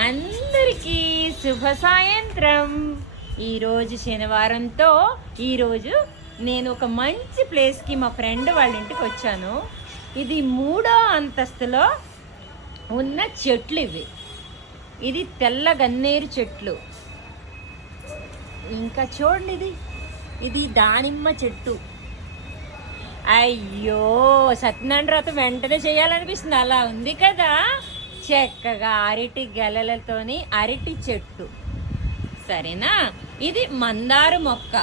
అందరికీ శుభ సాయంత్రం. ఈరోజు శనివారంతో ఈరోజు నేను ఒక మంచి ప్లేస్కి మా ఫ్రెండ్ వాళ్ళ ఇంటికి వచ్చాను. ఇది 3వ అంతస్తులో ఉన్న చెట్లు ఇవి. ఇది తెల్ల గన్నేరు చెట్లు. ఇంకా చూడండి, ఇది దానిమ్మ చెట్టు. అయ్యో, సత్యనారాయణ వ్రతం వెంటనే చేయాలనిపిస్తుంది, అలా ఉంది కదా. చక్కగా అరటి గెలలతోని అరటి చెట్టు. సరేనా, ఇది మందార మొక్క,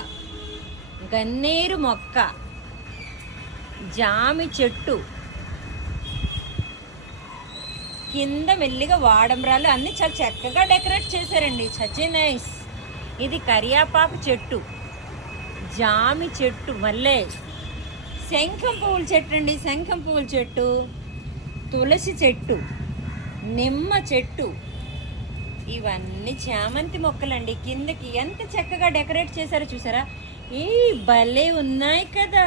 గన్నేరు మొక్క, జామి చెట్టు, కింద మెల్లిగా వాడంబరాలు అన్నీ చాలా చక్కగా డెకరేట్ చేశారండి. Such nice. ఇది కరియాపాకు చెట్టు, జామి చెట్టు, మళ్ళీ శంఖం పువ్వుల చెట్టు అండి, శంఖం పువ్వుల చెట్టు, తులసి చెట్టు, నిమ్మ చెట్టు, ఇవన్నీ చామంతి మొక్కలండి. కిందకి ఎంత చక్కగా డెకరేట్ చేశారో చూసారా. ఈ భలే ఉన్నాయి కదా.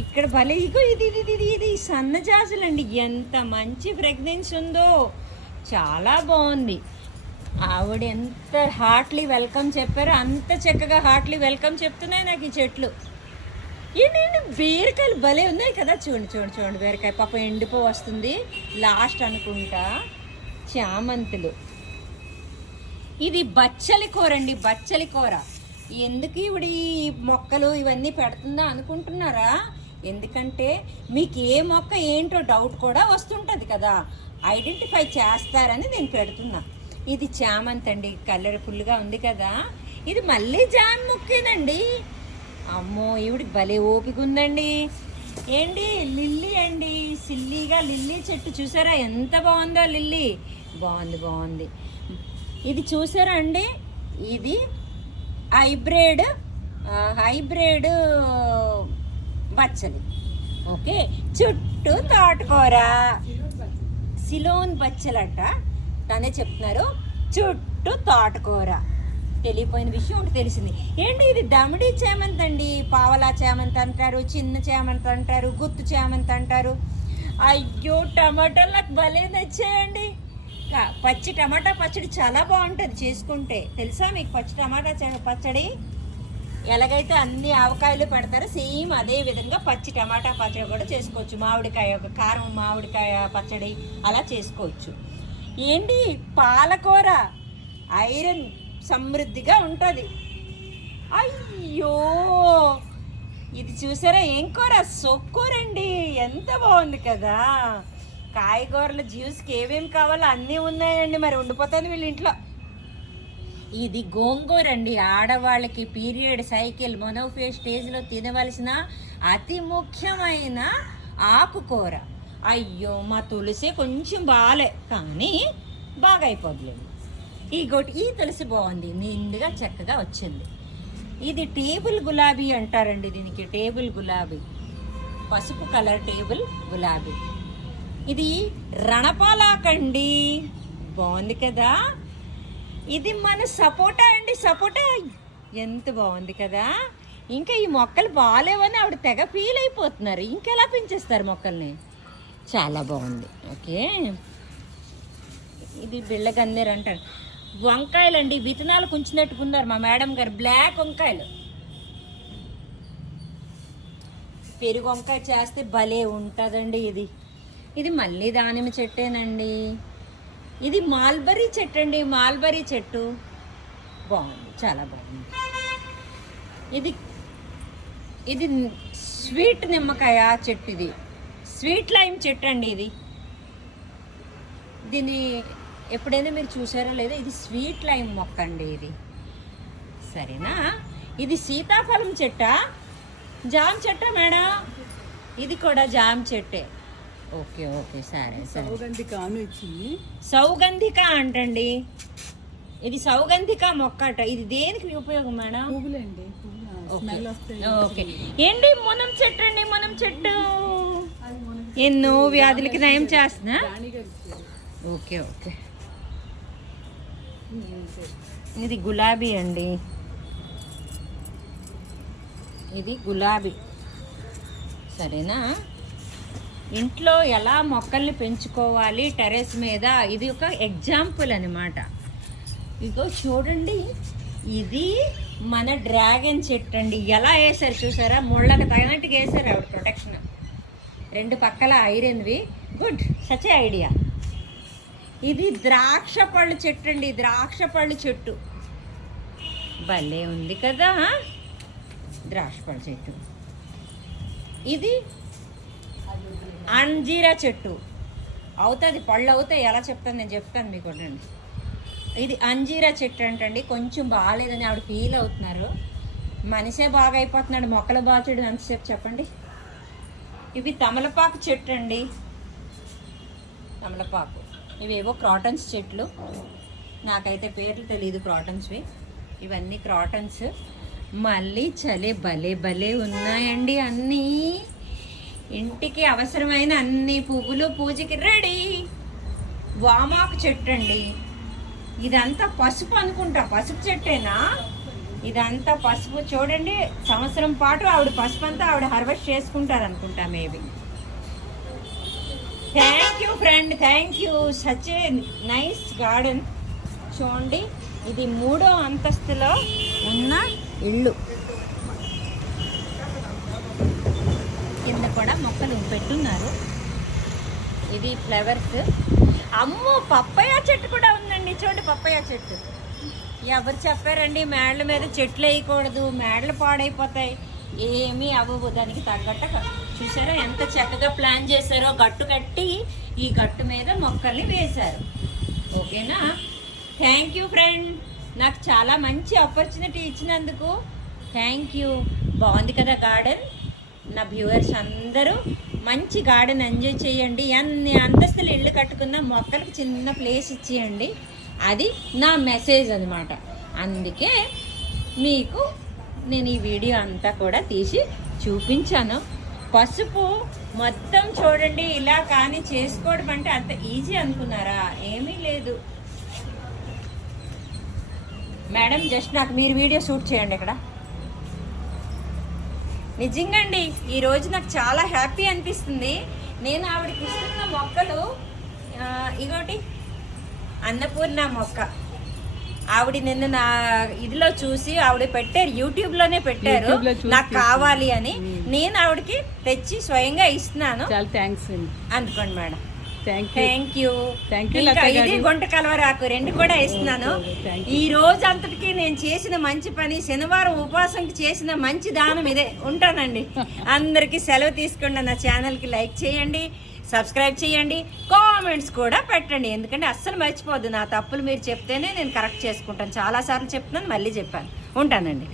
ఇక్కడ భలే, ఇగో ఇది ఇది ఇది ఇది సన్నజాజులండి. ఎంత మంచి ఫ్రెగ్రెన్స్ ఉందో, చాలా బాగుంది. ఆవిడ ఎంత హార్ట్లీ వెల్కమ్ చెప్పారో అంత చక్కగా హార్ట్లీ వెల్కమ్ చెప్తున్నాయి నాకు ఈ చెట్లు. ఏంటంటే బీరకాయలు భలే ఉన్నాయి కదా. చూడండి చూడండి చూడండి, బీరకాయ పాపం ఎండిపో వస్తుంది లాస్ట్ అనుకుంటా. చామంతులు. ఇది బచ్చలి కూర అండి, బచ్చలి కూర. ఎందుకు ఇవిడ ఈ మొక్కలు ఇవన్నీ పెడుతుందా అనుకుంటున్నారా? ఎందుకంటే మీకు ఏ మొక్క ఏంటో డౌట్ కూడా వస్తుంటుంది కదా, ఐడెంటిఫై చేస్తారని నేను పెడుతున్నా. ఇది చామంతి అండి, కలర్ఫుల్గా ఉంది కదా. ఇది మళ్ళీ జాన్ మొక్కేనండి. అమ్మో, ఈవిడికి భలే ఓపిక ఉందండి. ఏంటి లిల్లీ అండి, సిల్లీగా లిల్లీ చెట్టు చూసారా ఎంత బాగుందో. లిల్లీ బాగుంది బాగుంది. ఇది చూసారా అండి, ఇది హైబ్రిడ్ బచ్చలి. ఓకే, చుట్టూ తోటకూర, సిలోన్ బచ్చలట తనే చెప్తున్నారు. చుట్టూ తోటకూర. తెలియపోయిన విషయం ఒకటి తెలిసింది. ఏంటి ఇది దమిడి చేమంతి అండి. పావలా చేమంతి అంటారు, చిన్న చేమంతి అంటారు, గుత్తు చేమంతి అంటారు. అయ్యో, టమాటాలు నాకు భలే నచ్చాయండి. పచ్చి టమాటా పచ్చడి చాలా బాగుంటుంది చేసుకుంటే. తెలుసా మీకు పచ్చి టమాటా పచ్చడి ఎలాగైతే అన్ని ఆవకాయలు పెడతారో సేమ్ అదే విధంగా పచ్చి టమాటా పచ్చడి కూడా చేసుకోవచ్చు. మామిడికాయ, ఒక కారం మామిడికాయ పచ్చడి అలా చేసుకోవచ్చు. ఏంటి పాలకూర, ఐరన్ సమృద్ధిగా ఉంటుంది. అయ్యో, ఇది చూసారా ఏం కూర? సొక్కూరండి. ఎంత బాగుంది కదా. కాయగూరల జ్యూస్కి ఏమేమి కావాలో అన్నీ ఉన్నాయండి. మరి ఉండిపోతుంది వీళ్ళ ఇంట్లో. ఇది గోంగూర అండి. ఆడవాళ్ళకి పీరియడ్ సైకిల్ మొనోఫే స్టేజ్లో తినవలసిన అతి ముఖ్యమైన ఆకుకూర. అయ్యో, మా తులసి కొంచెం బాగాలే కానీ బాగా అయిపోద్దులేదు. ఈ తులసి బాగుంది, నిండుగా చక్కగా వచ్చింది. ఇది టేబుల్ గులాబీ అంటారండి. దీనికి టేబుల్ గులాబీ, పసుపు కలర్ టేబుల్ గులాబీ. ఇది రణపాలాకండి, బాగుంది కదా. ఇది మన సపోటా అండి, సపోటా. ఎంత బాగుంది కదా. ఇంకా ఈ మొక్కలు బాగాలేవని ఆవిడ తెగ ఫీల్ అయిపోతున్నారు. ఇంకెలా పెంచేస్తారు మొక్కల్ని. చాలా బాగుంది. ఓకే, ఇది బిళ్ళ గన్నేరు అంటారు. వంకాయలండి, విత్తనాలు కుంచినట్టుకున్నారు మా మేడం గారు. బ్లాక్ వంకాయలు, పెరుగు వంకాయ చేస్తే భలే ఉంటుందండి. ఇది మళ్ళీ దానిమ్మ చెట్టేనండి. ఇది మాల్బరీ చెట్టు అండి, మాల్బరీ చెట్టు. బాగుంది, చాలా బాగుంది. ఇది స్వీట్ నిమ్మకాయ చెట్టు, ఇది స్వీట్ లైమ్ చెట్టు అండి. దీన్ని ఎప్పుడైనా మీరు చూసారో లేదో, ఇది స్వీట్ లైమ్ మొక్క అండి ఇది. సరేనా, ఇది సీతాఫలం చెట్టా, జామ చెట్టా మేడం? ఇది కూడా జామ చెట్టే. ఓకే ఓకే, సరే సరే. సౌగంధిక అంటండి. ఇది సౌగంధిక మొక్క అట. ఇది దేనికి ఉపయోగం మేడం? ఓకే. ఏంటి మునం చెట్టు అండి, మునం చెట్టు ఎన్నో వ్యాధులకి నయం చేస్తున్నా. Okay okay. ఇది గులాబీ అండి, ఇది గులాబీ. సరేనా. ఇంట్లో ఎలా మొక్కల్ని పెంచుకోవాలి టెర్రస్ మీద, ఇది ఒక ఎగ్జాంపుల్ అనమాట. ఇగో చూడండి, ఇది మన డ్రాగన్ చెట్టు అండి. ఎలా వేసారు చూసారా, ముళ్ళకి తగినట్టుగా వేసారు ఆవిడ ప్రొటెక్షన్. 2 పక్కల ఐరన్వి. Good, such idea. ఇది ద్రాక్ష పళ్ళు చెట్టు అండి, ద్రాక్ష పళ్ళు చెట్టు. భలే ఉంది కదా ద్రాక్ష పళ్ళు చెట్టు. ఇది అంజీరా చెట్టు. అవుతుంది, పళ్ళు అవుతాయి. ఎలా చెప్తాను, నేను చెప్తాను మీకు. ఉండండి, ఇది అంజీరా చెట్టు అంటండి. కొంచెం బాగాలేదని ఆవిడ ఫీల్ అవుతున్నారు. మనిషే బాగా అయిపోతున్నాడు, మొక్కలు బాగుతాడు అంతసేపు చెప్పండి. ఇవి తమలపాకు చెట్టు అండి, తమలపాకు. ఇవేవో క్రాటన్స్ చెట్లు, నాకైతే పేర్లు తెలియదు క్రాటన్స్వి. ఇవన్నీ క్రాటన్స్. మళ్ళీ చలే భలే భలే ఉన్నాయండి అన్నీ. ఇంటికి అవసరమైన అన్ని పువ్వులు పూజకి రెడీ. వామాకు చెట్టు అండి. ఇదంతా పసుపు అనుకుంటా, పసుపు చెట్టేనా? ఇదంతా పసుపు. చూడండి, సంవత్సరం పాటు ఆవిడ పసుపు అంతా ఆవిడ హార్వెస్ట్ చేసుకుంటారు అనుకుంటా maybe. Thank you friend, thank you. Such a nice garden. చూడండి, ఇది 3వ అంతస్తులో ఉన్న ఇల్లు. కింద కూడా మొక్కలు పెట్టున్నారు. ఇది ఫ్లవర్స్. అమ్మో, పప్పయ్య చెట్టు కూడా ఉందండి. చూడండి, పప్పయ్య చెట్టు. ఎవరు చెప్పారండి మేడల మీద చెట్లు వేయకూడదు, మేడలు పాడైపోతాయి? ఏమీ అవ్వవు, దానికి తగ్గట్ట. చూసారా ఎంత చక్కగా ప్లాన్ చేశారో. గట్టు కట్టి ఈ గట్టు మీద మొక్కల్ని వేశారు. ఓకేనా? థ్యాంక్ యూ ఫ్రెండ్, నాకు చాలా మంచి ఆపర్చునిటీ ఇచ్చినందుకు థ్యాంక్ యూ. బాగుంది కదా గార్డెన్? నా వ్యూవర్స్ అందరూ మంచి గార్డెన్ ఎంజాయ్ చేయండి. ఎన్ని అంతస్తులు ఇల్లు కట్టుకున్న మొక్కలకు చిన్న ప్లేస్ ఇచ్చేయండి. అది నా మెసేజ్ అనమాట. అందుకే మీకు నేను ఈ వీడియో అంతా కూడా తీసి చూపించాను. పసుపు మొత్తం చూడండి, ఇలా కానీ చేసుకోవడం అంటే అంత ఈజీ అనుకున్నారా? ఏమీ లేదు మేడం. జస్ట్ నాకు మీరు వీడియో షూట్ చేయండి ఇక్కడ. నిజంగా అండి, ఈరోజు నాకు చాలా హ్యాపీ అనిపిస్తుంది. నేను ఆవిడకి ఇస్తున్న మొక్కలు ఇగోటి అన్నపూర్ణ మొక్క. ఆవిడ నిన్న నా ఇదిలో చూసి ఆవిడ పెట్టారు, యూట్యూబ్లోనే పెట్టారు, నాకు కావాలి అని. నేను ఆవిడకి తెచ్చి స్వయంగా ఇస్తున్నాను. చాలా థ్యాంక్స్. అందుకోండి మేడం. Thank you. ఇది గుంట కలవరాకు 2 కూడా ఇస్తున్నాను. ఈ రోజు అంతటికి నేను చేసిన మంచి పని, శనివారం ఉపవాసంకి చేసిన మంచి దానం ఇదే. ఉంటానండి. అందరికీ సెలవు తీసుకోండి. నా ఛానల్కి లైక్ చేయండి, సబ్స్క్రైబ్ చేయండి, కామెంట్స్ కూడా పెట్టండి. ఎందుకంటే అస్సలు మర్చిపోద్దు. నా తప్పులు మీరు చెప్తేనే నేను కరెక్ట్ చేసుకుంటాను. చాలాసార్లు చెప్తున్నాను, మళ్ళీ చెప్పాను. ఉంటానండి.